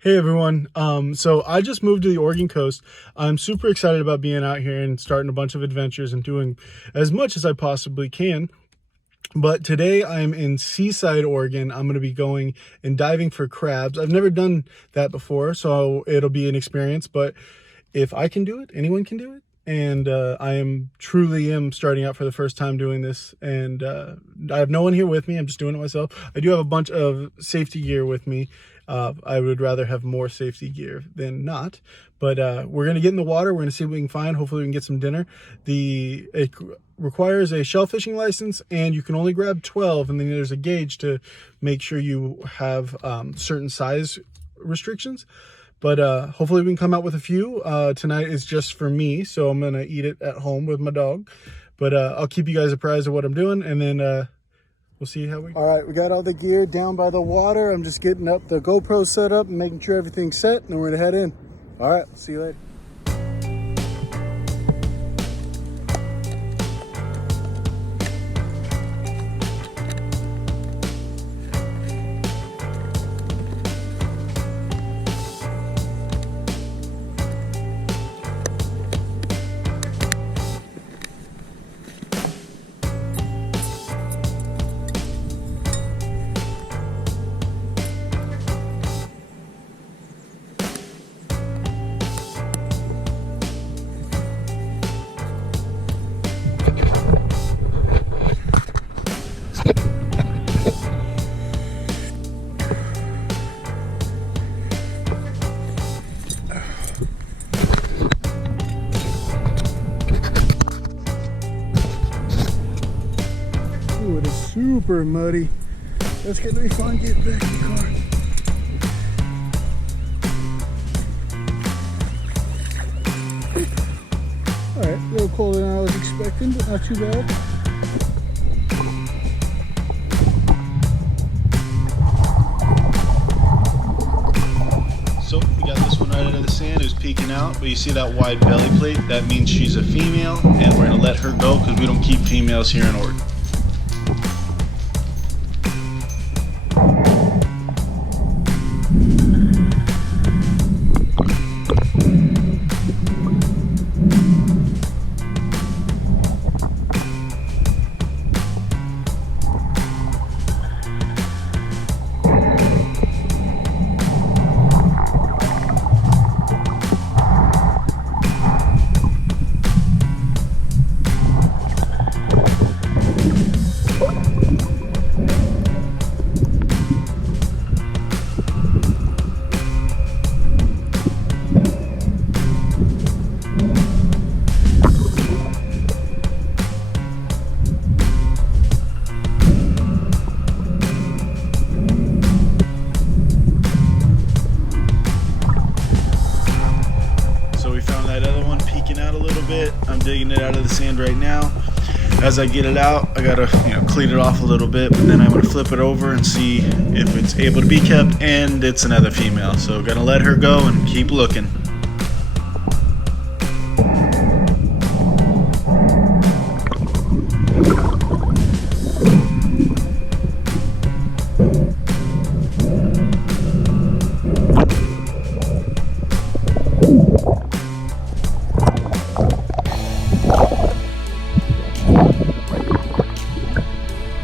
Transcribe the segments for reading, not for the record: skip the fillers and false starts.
Hey everyone. So I just moved to the Oregon coast. I'm super excited about being out here and starting a bunch of adventures and doing as much as I possibly can. But today I'm in Seaside, Oregon. I'm going to be going and diving for crabs. I've never done that before, so it'll be an experience. But if I can do it, anyone can do it. And I am truly starting out for the first time doing this. And I have no one here with me. I'm just doing it myself. I do have a bunch of safety gear with me. I would rather have more safety gear than not. But we're going to get in the water. We're going to see what we can find. Hopefully we can get some dinner. It requires a shell fishing license, and you can only grab 12. And then there's a gauge to make sure you have certain size restrictions. But hopefully we can come out with a few. Tonight is just for me, so I'm going to eat it at home with my dog. But I'll keep you guys apprised of what I'm doing, and then we'll see how we... All right, we got all the gear down by the water. I'm just getting up the GoPro set up and making sure everything's set, and then we're going to head in. All right, see you later. Ooh, it is super muddy. That's gonna be fun getting back in the car. Alright, a little colder than I was expecting, but not too bad. So we got this one right out of the sand who's peeking out, but you see that wide belly plate? That means she's a female, and we're gonna let her go because we don't keep females here in Oregon. I'm digging it out of the sand right now. As I get it out, I gotta clean it off a little bit, but then I'm gonna flip it over and see if it's able to be kept, and it's another female. So gonna let her go and keep looking.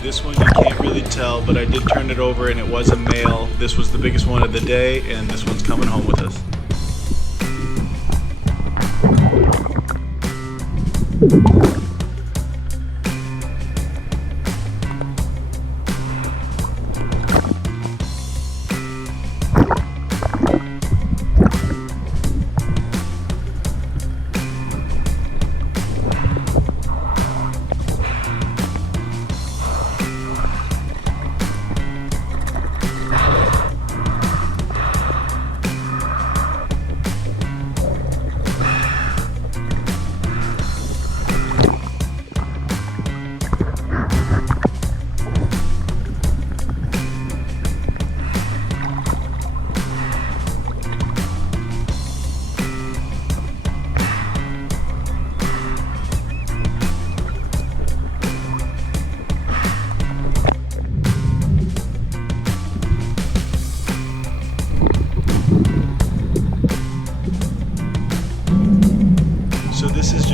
This one you can't really tell, but I did turn it over and it was a male. This was the biggest one of the day, and this one's coming home with us.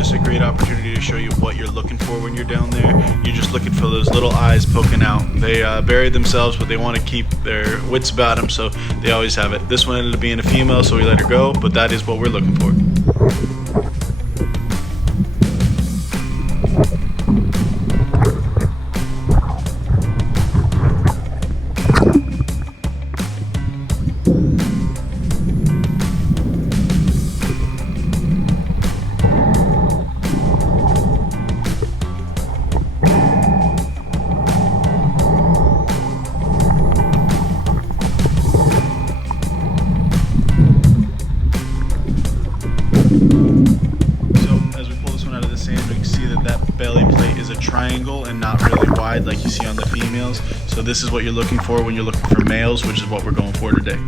just a great opportunity to show you what you're looking for when you're down there. You're just looking for those little eyes poking out. They bury themselves, but they want to keep their wits about them, so they always have it. This one ended up being a female, so we let her go, but that is what we're looking for. Belly plate is a triangle and not really wide like you see on the females. So this is what you're looking for when you're looking for males, which is what we're going for today.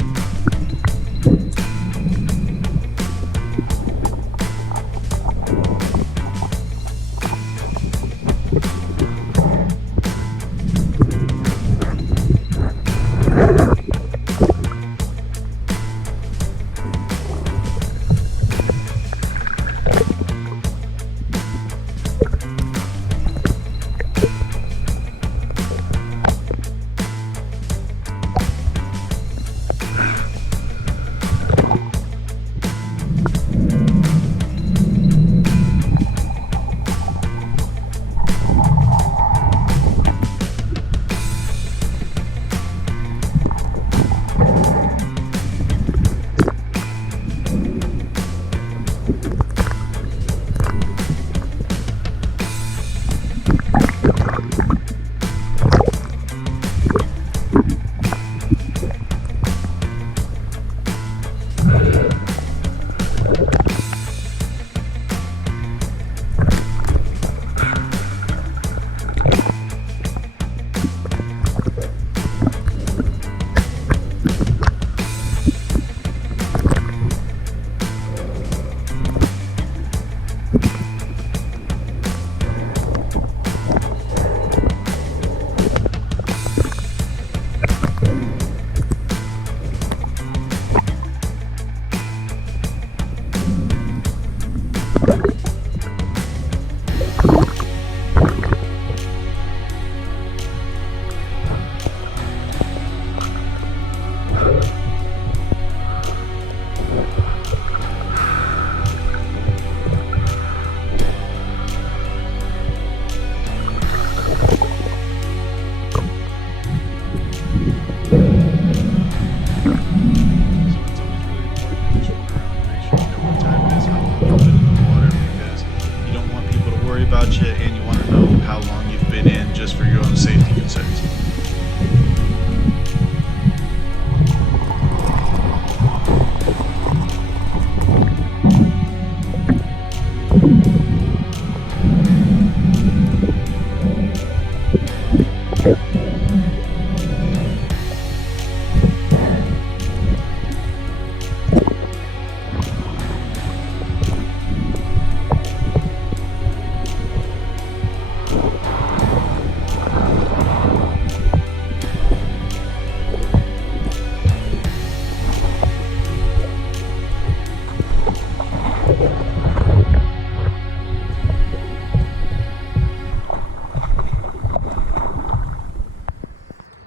About you, and you want to know how long you've been in, just for your own safety concerns.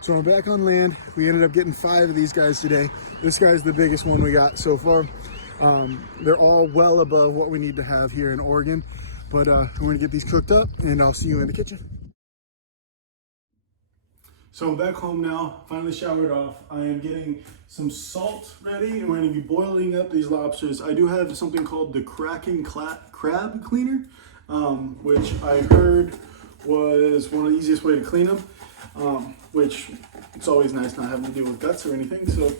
So we're back on land. We ended up getting 5 of these guys today. This guy's the biggest one we got so far. They're all well above what we need to have here in Oregon, but we're gonna get these cooked up and I'll see you in the kitchen. So I'm back home now, finally showered off. I am getting some salt ready and we're gonna be boiling up these lobsters. I do have something called the cracking crab cleaner, which I heard was one of the easiest way to clean them. Which it's always nice not having to deal with guts or anything. So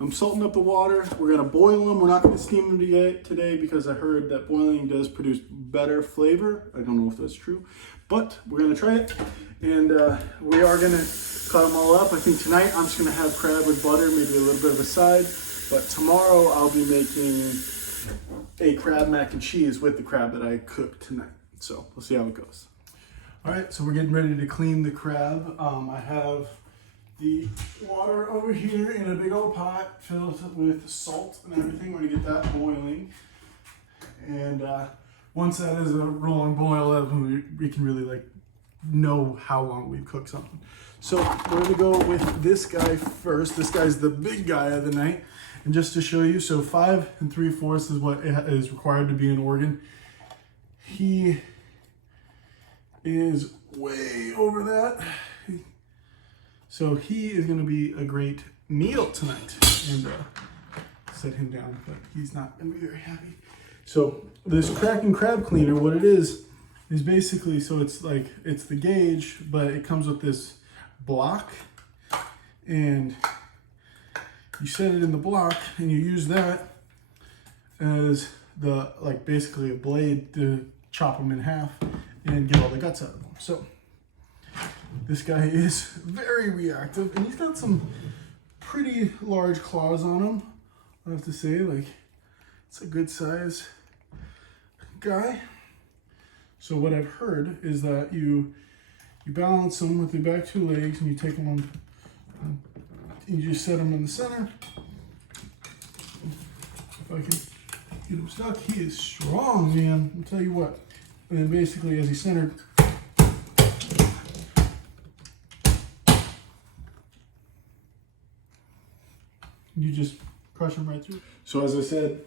I'm salting up the water. We're gonna boil them. We're not gonna steam them today because I heard that boiling does produce better flavor. I don't know if that's true, but we're gonna try it. And we are gonna cut them all up. I think tonight I'm just gonna have crab with butter, maybe a little bit of a side. But tomorrow I'll be making a crab mac and cheese with the crab that I cooked tonight. So we'll see how it goes. All right, so we're getting ready to clean the crab. I have the water over here in a big old pot filled with salt and everything. We're gonna get that boiling. And once that is a rolling boil, we can really like know how long we've cooked something. So we're gonna go with this guy first. This guy's the big guy of the night. And just to show you, so 5 3/4 is what is required to be in Oregon. He is way over that. So he is gonna be a great meal tonight. And set him down, but he's not gonna be very happy. So this Kraken crab cleaner, what it is basically, so it's like, it's the gauge, but it comes with this block, and you set it in the block and you use that as the, like basically a blade to chop them in half and get all the guts out of them. So this guy is very reactive, and he's got some pretty large claws on him, I have to say. Like, it's a good size guy. So what I've heard is that you balance them with your back 2 legs, and you take them on, you just set them in the center. If I can get him stuck, he is strong, man. I'll tell you what. And then basically, as he's centered, you just crush them right through. So as I said,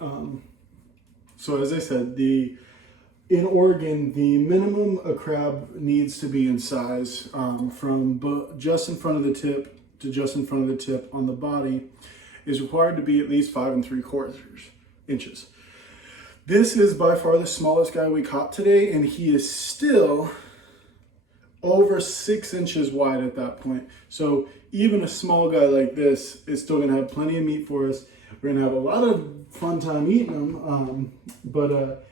in Oregon, the minimum a crab needs to be in size from just in front of the tip to just in front of the tip on the body is required to be at least 5 3/4 inches. This is by far the smallest guy we caught today, and he is still over 6 inches wide at that point. So even a small guy like this is still gonna have plenty of meat for us. We're gonna have a lot of fun time eating them, but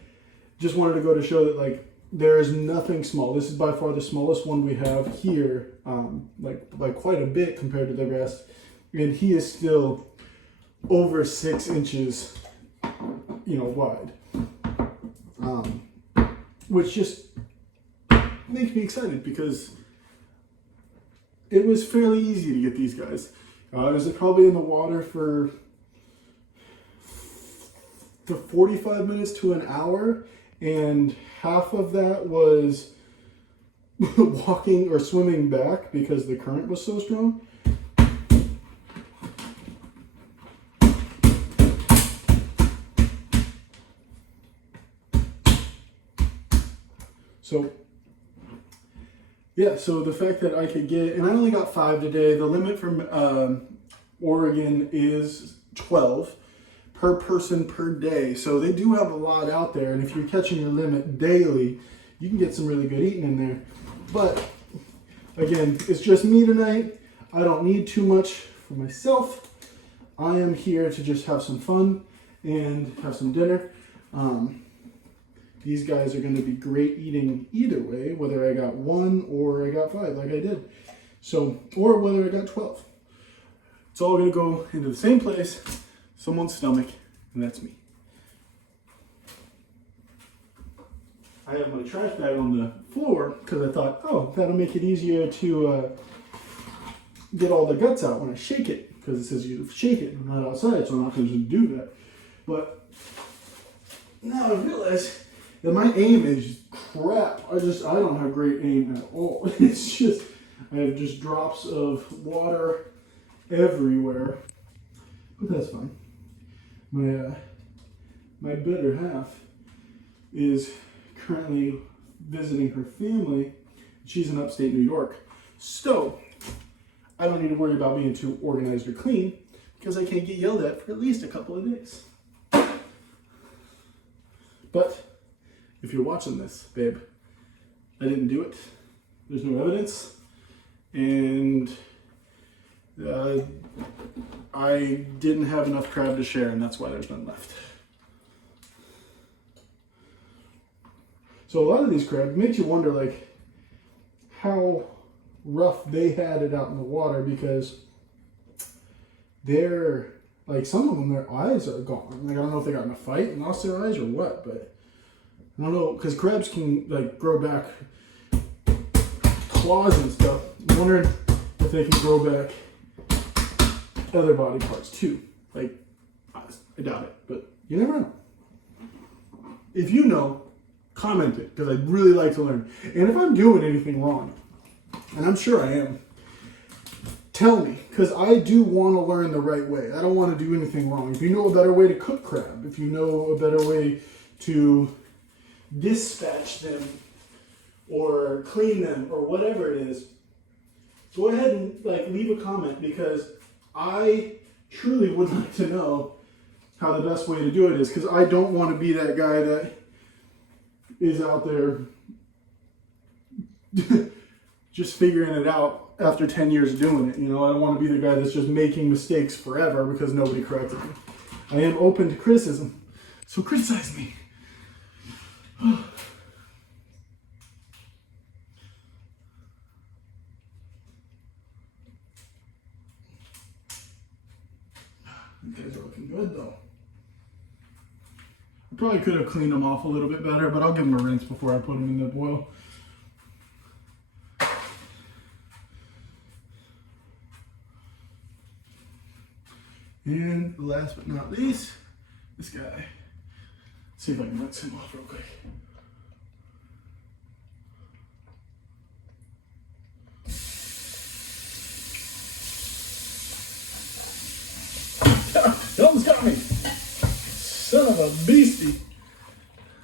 just wanted to go to show that like there is nothing small. This is by far the smallest one we have here, like quite a bit compared to the rest, and he is still over 6 inches, wide, which just makes me excited because it was fairly easy to get these guys. I was probably in the water for 45 minutes to an hour, and half of that was walking or swimming back because the current was so strong. So yeah, so the fact that I could get, and I only got 5 today. The limit from Oregon is 12 per person per day. So they do have a lot out there. And if you're catching your limit daily, you can get some really good eating in there. But again, it's just me tonight. I don't need too much for myself. I am here to just have some fun and have some dinner. These guys are going to be great eating either way, whether I got 1 or I got 5 like I did. So, or whether I got 12. It's all going to go into the same place, someone's stomach, and that's me. I have my trash bag on the floor because I thought, oh, that'll make it easier to get all the guts out when I shake it, because it says you shake it. I'm not outside, so I'm not going to do that. But now I realize that my aim is crap. I don't have great aim at all. It's just, I have just drops of water everywhere. But that's fine. My better half is currently visiting her family. She's in upstate New York. So I don't need to worry about being too organized or clean because I can't get yelled at for at least a couple of days. But if you're watching this, babe, I didn't do it. There's no evidence. And I didn't have enough crab to share, and that's why there's none left. So a lot of these crabs makes you wonder, like, how rough they had it out in the water, because they're, like, some of them, their eyes are gone. Like, I don't know if they got in a fight and lost their eyes or what, but I don't know, because crabs can, like, grow back claws and stuff. I'm wondering if they can grow back other body parts too. Like, I doubt it, but you never know. If you know, comment it, because I'd really like to learn. And if I'm doing anything wrong, and I'm sure I am, tell me, because I do want to learn the right way. I don't want to do anything wrong. If you know a better way to cook crab, if you know a better way to dispatch them or clean them or whatever it is, go ahead and like leave a comment, because I truly would like to know how the best way to do it is, because I don't want to be that guy that is out there just figuring it out after 10 years of doing it. You know, I don't want to be the guy that's just making mistakes forever because nobody corrected me. I am open to criticism, so criticize me. You guys are looking good though. I probably could have cleaned them off a little bit better, but I'll give them a rinse before I put them in the boil. And last but not least, this guy. Let's see if I can rinse him off real quick. He almost got me. Son of a beastie.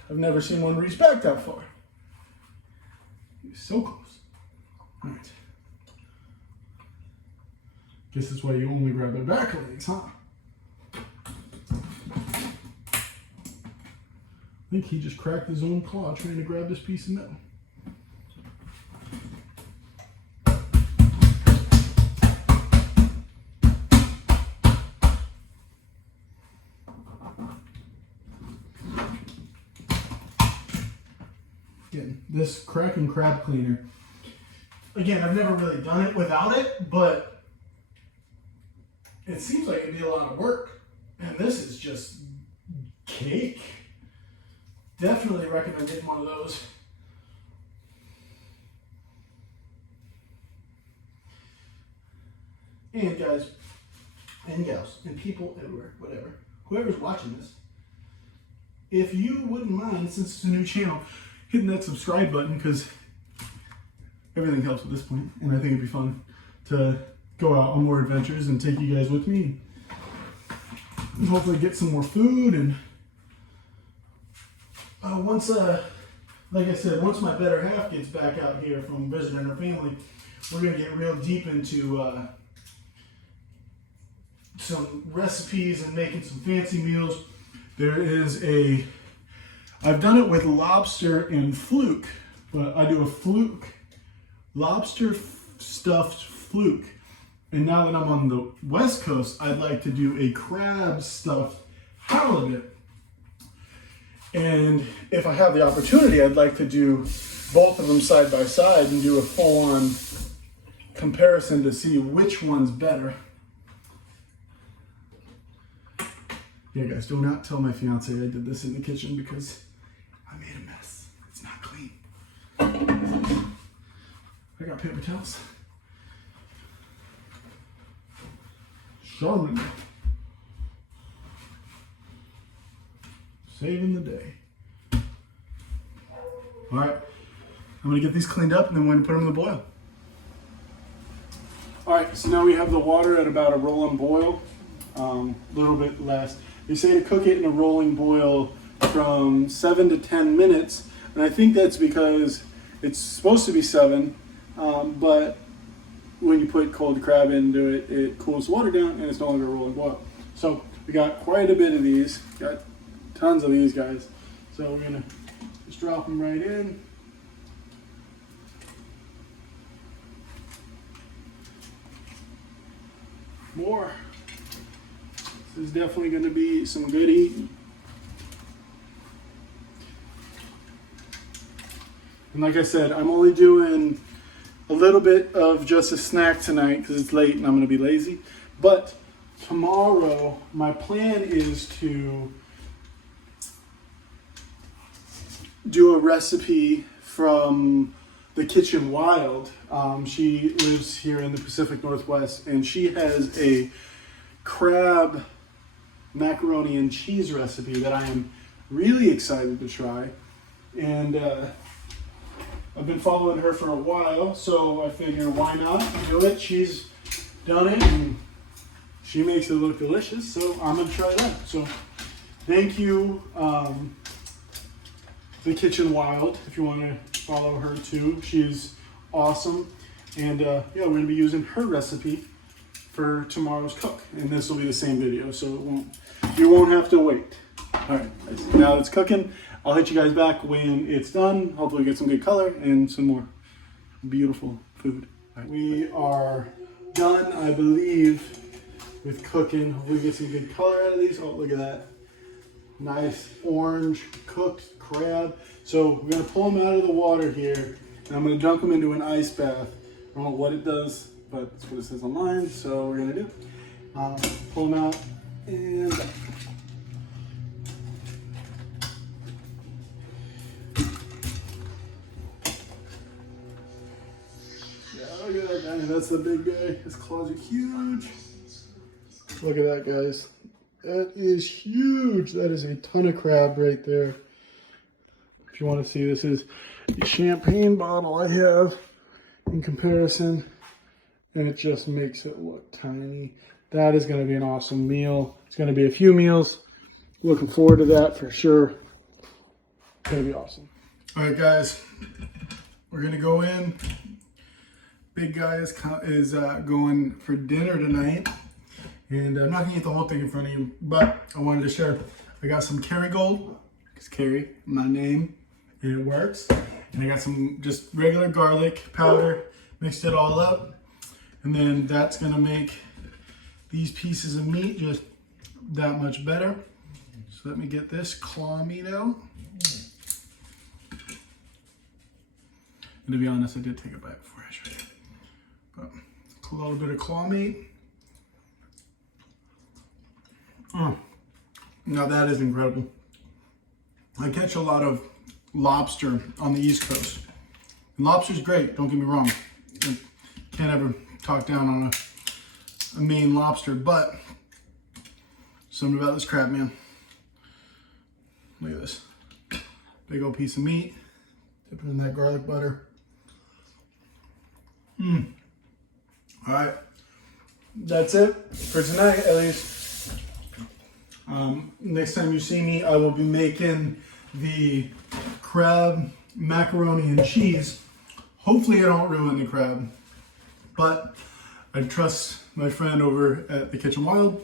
I've never seen one reach back that far. He was so close. All right. Guess that's why you only grab their back legs, huh? I think he just cracked his own claw trying to grab this piece of metal. Again, this Kraken crab cleaner. Again, I've never really done it without it, but it seems like it'd be a lot of work. And this is just cake. Definitely recommend getting one of those. And guys, and gals, and people everywhere, whatever, whoever's watching this, if you wouldn't mind, since it's a new channel, hitting that subscribe button, because everything helps at this point, and I think it'd be fun to go out on more adventures and take you guys with me, and hopefully get some more food. And once, like I said, once my better half gets back out here from visiting her family, we're gonna get real deep into some recipes and making some fancy meals. There is I've done it with lobster and fluke, but I do a fluke, lobster stuffed fluke. And now that I'm on the West Coast, I'd like to do a crab stuffed halibut. And if I have the opportunity, I'd like to do both of them side by side and do a full-on comparison to see which one's better. Yeah, guys, do not tell my fiance I did this in the kitchen, because I made a mess. It's not clean. I got paper towels. Charmin. Saving the day. All right, I'm gonna get these cleaned up and then we're gonna put them in the boil. All right, so now we have the water at about a rolling boil, a little bit less. They say to cook it in a rolling boil from 7 to 10 minutes, and I think that's because it's supposed to be 7, but when you put cold crab into it, it cools the water down and it's no longer a rolling boil. So we got quite a bit of these, got tons of these guys. So we're gonna just drop them right in. More. This is definitely gonna be some good eating. And like I said, I'm only doing a little bit of just a snack tonight because it's late and I'm going to be lazy. But tomorrow, my plan is to do a recipe from the Kitchen Wild. She lives here in the Pacific Northwest, and she has a crab macaroni and cheese recipe that I am really excited to try. And I've been following her for a while, so I figure why not do it. She's done it and she makes it look delicious, so I'm gonna try that. So thank you, The Kitchen Wild, if you want to follow her too. She's awesome. And yeah, we're gonna be using her recipe for tomorrow's cook, and this will be the same video, so you won't have to wait. All right, now it's cooking. I'll hit you guys back when it's done. Hopefully get some good color and some more beautiful food. All right, we are done, I believe, with cooking. Hopefully get some good color out of these. Oh, look at that. Nice orange cooked crab. So we're gonna pull them out of the water here, and I'm gonna dunk them into an ice bath. I don't know what it does, but that's what it says online, so we're gonna do. Pull them out and look at that guy. That's the big guy. His claws are huge. Look at that, guys. That is huge. That is a ton of crab right there. If you want to see, this is the champagne bottle I have in comparison, and it just makes it look tiny. That is going to be an awesome meal. It's going to be a few meals. Looking forward to that for sure. It's going to be awesome. All right, guys. We're going to go in. Big guy is going for dinner tonight, and I'm not gonna eat the whole thing in front of you, but I wanted to share. I got some Kerrygold, because Kerry, my name, and it works. And I got some just regular garlic powder, mixed it all up, and then that's gonna make these pieces of meat just that much better. So let me get this claw meat out. And to be honest, I did take a bite before I showed you. But a little bit of claw meat. Now that is incredible. I catch a lot of lobster on the East Coast. And lobster's great, don't get me wrong. I can't ever talk down on a Maine lobster, but something about this crab, man. Look at this. Big old piece of meat. Dip it in that garlic butter. All right, that's it for tonight, at least. Next time you see me, I will be making the crab macaroni and cheese. Hopefully I don't ruin the crab, but I trust my friend over at The Kitchen Wild,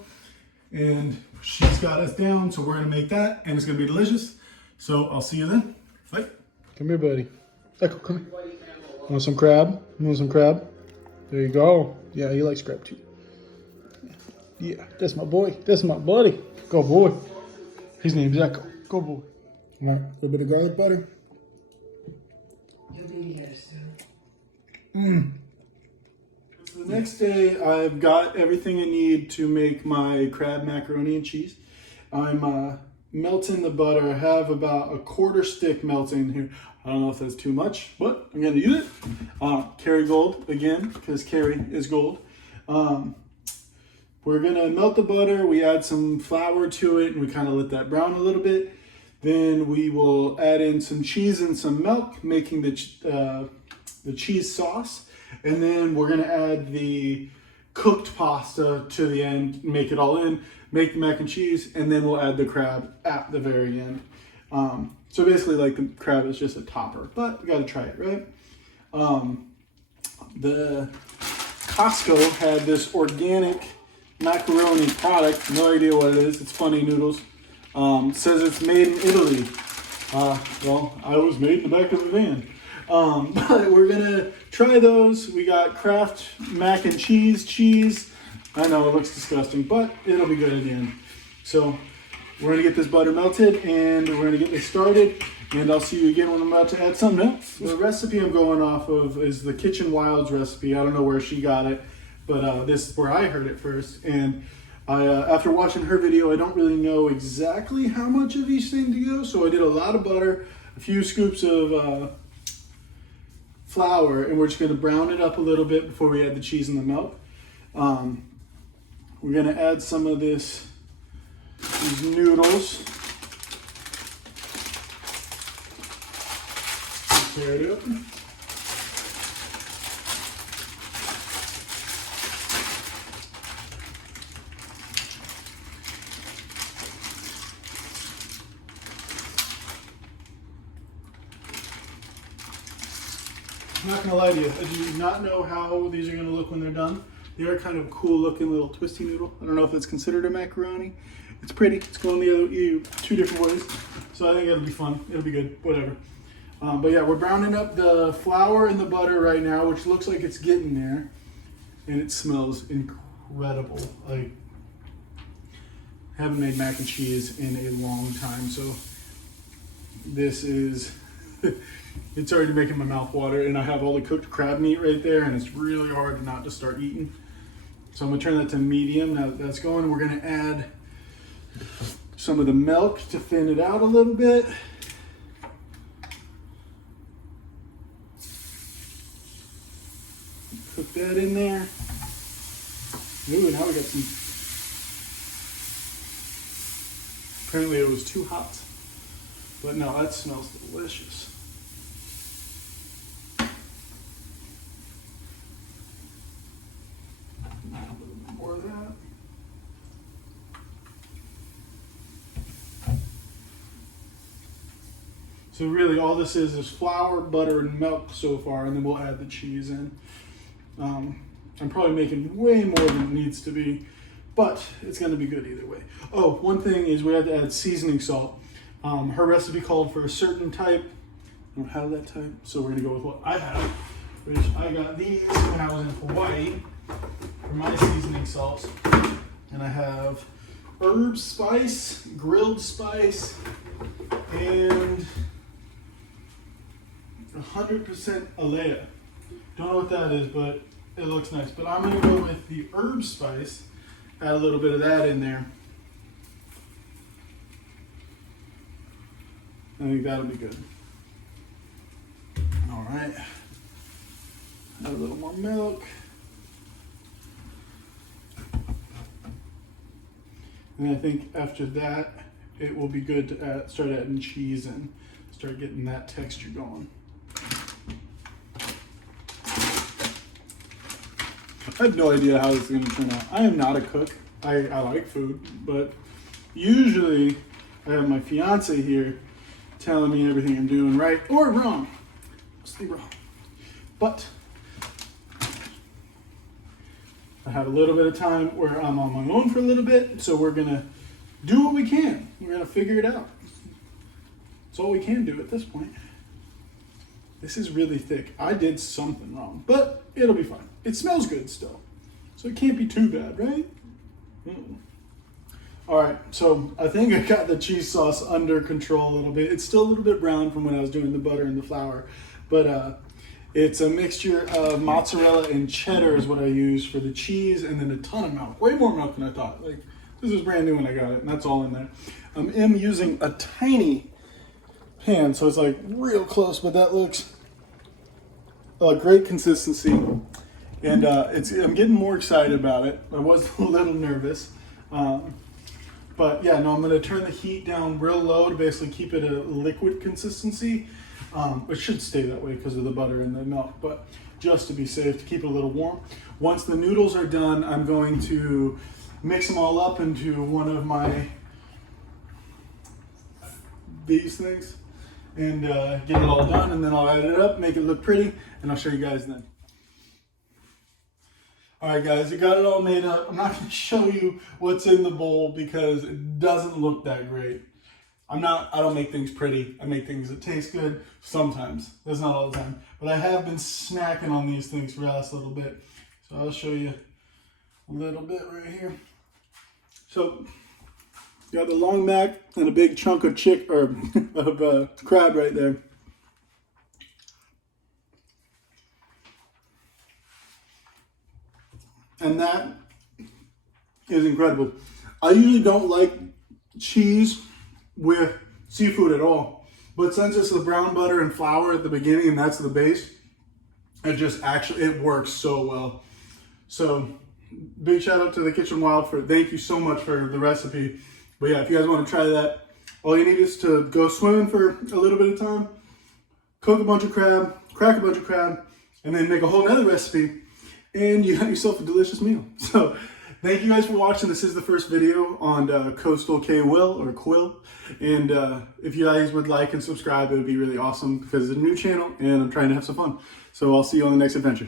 and she's got us down, so we're gonna make that, and it's gonna be delicious. So I'll see you then. Bye. Come here, buddy. Echo, come here. Want some crab? You want some crab? There you go. Yeah, he likes crab too. Yeah, that's my boy. That's my buddy. Go boy. His name's Echo. Go boy. All right, a little bit of garlic butter. You'll be here soon. The next day, I've got everything I need to make my crab macaroni and cheese. I'm melting the butter. I have about a quarter stick melting here. I don't know if that's too much, but I'm gonna use it. Kerrygold again, because Kerry is gold. We're gonna melt the butter. We add some flour to it, and we kind of let that brown a little bit. Then we will add in some cheese and some milk, making the cheese sauce. And then we're gonna add the cooked pasta to the end, make it all in, make the mac and cheese, and then we'll add the crab at the very end. So basically, like, the crab is just a topper, but we gotta try it, right? The Costco had this organic macaroni product. No idea what it is. It's Funny Noodles. Says it's made in Italy. Well, I was made in the back of the van. But we're gonna try those. We got Kraft mac and cheese. I know it looks disgusting, but it'll be good in the end. So we're gonna get this butter melted, and we're gonna get this started, and I'll see you again when I'm about to add something else. The recipe I'm going off of is the Kitchen Wild's recipe. I don't know where she got it, but this is where I heard it first. And after watching her video, I don't really know exactly how much of each thing to go, so I did a lot of butter, a few scoops of flour, and we're just gonna brown it up a little bit before we add the cheese and the milk. We're gonna add some of these noodles. Tear it up. I'm not gonna lie to you, I do not know how these are gonna look when they're done. They are kind of a cool looking little twisty noodle. I don't know if it's considered a macaroni. It's pretty, it's going the other two different ways. So I think it'll be fun, it'll be good, whatever. But yeah, we're browning up the flour and the butter right now, which looks like it's getting there. And it smells incredible. Like, haven't made mac and cheese in a long time, so this is, it's already making my mouth water, and I have all the cooked crab meat right there, and it's really hard not to start eating. So I'm gonna turn that to medium. Now that that's going, we're gonna add some of the milk to thin it out a little bit. Cook that in there. Ooh, now we got some. Apparently it was too hot. But no, that smells delicious. A little bit more of that. So really all this is flour, butter, and milk so far, and then we'll add the cheese in. I'm probably making way more than it needs to be, but it's gonna be good either way. Oh, one thing is we have to add seasoning salt. Her recipe called for a certain type. I don't have that type, so we're gonna go with what I have, which I got these when I was in Hawaii for my seasoning salts. And I have herb spice, grilled spice, and 100% alea. Don't know what that is, but it looks nice. But I'm gonna go with the herb spice, add a little bit of that in there. I think that'll be good. All right, add a little more milk. And I think after that, it will be good to start adding cheese in, start getting that texture going. I have no idea how this is going to turn out. I am not a cook. I like food, but usually I have my fiance here telling me everything I'm doing right or wrong. Mostly wrong. But I have a little bit of time where I'm on my own for a little bit, so we're going to do what we can. We're going to figure it out. It's all we can do at this point. This is really thick. I did something wrong, but it'll be fine. It smells good still, so it can't be too bad, right? All right, so I think I got the cheese sauce under control a little bit. It's still a little bit brown from when I was doing the butter and the flour, but it's a mixture of mozzarella and cheddar is what I use for the cheese, and then a ton of milk, way more milk than I thought. Like, this was brand new when I got it, and that's all in there. I am using a tiny pan, so it's like real close, but that looks great consistency. And I'm getting more excited about it. I was a little nervous. But yeah, no, I'm gonna turn the heat down real low to basically keep it a liquid consistency. It should stay that way because of the butter and the milk, but just to be safe, to keep it a little warm. Once the noodles are done, I'm going to mix them all up into one of these things and get it all done, and then I'll add it up, make it look pretty, and I'll show you guys then. All right, guys, I got it all made up. I'm not going to show you what's in the bowl because it doesn't look that great. I don't make things pretty. I make things that taste good sometimes. That's not all the time. But I have been snacking on these things for the last little bit. So I'll show you a little bit right here. So you got the long neck and a big chunk of crab right there. And that is incredible. I usually don't like cheese with seafood at all, but since it's the brown butter and flour at the beginning and that's the base, it works so well. So big shout out to the Kitchen Wild thank you so much for the recipe. But yeah, if you guys want to try that, all you need is to go swimming for a little bit of time, cook a bunch of crab, crack a bunch of crab, and then make a whole nother recipe, and you have yourself a delicious meal. So thank you guys for watching. This is the first video on Coastal Quill. And if you guys would like and subscribe, it would be really awesome because it's a new channel and I'm trying to have some fun. So I'll see you on the next adventure.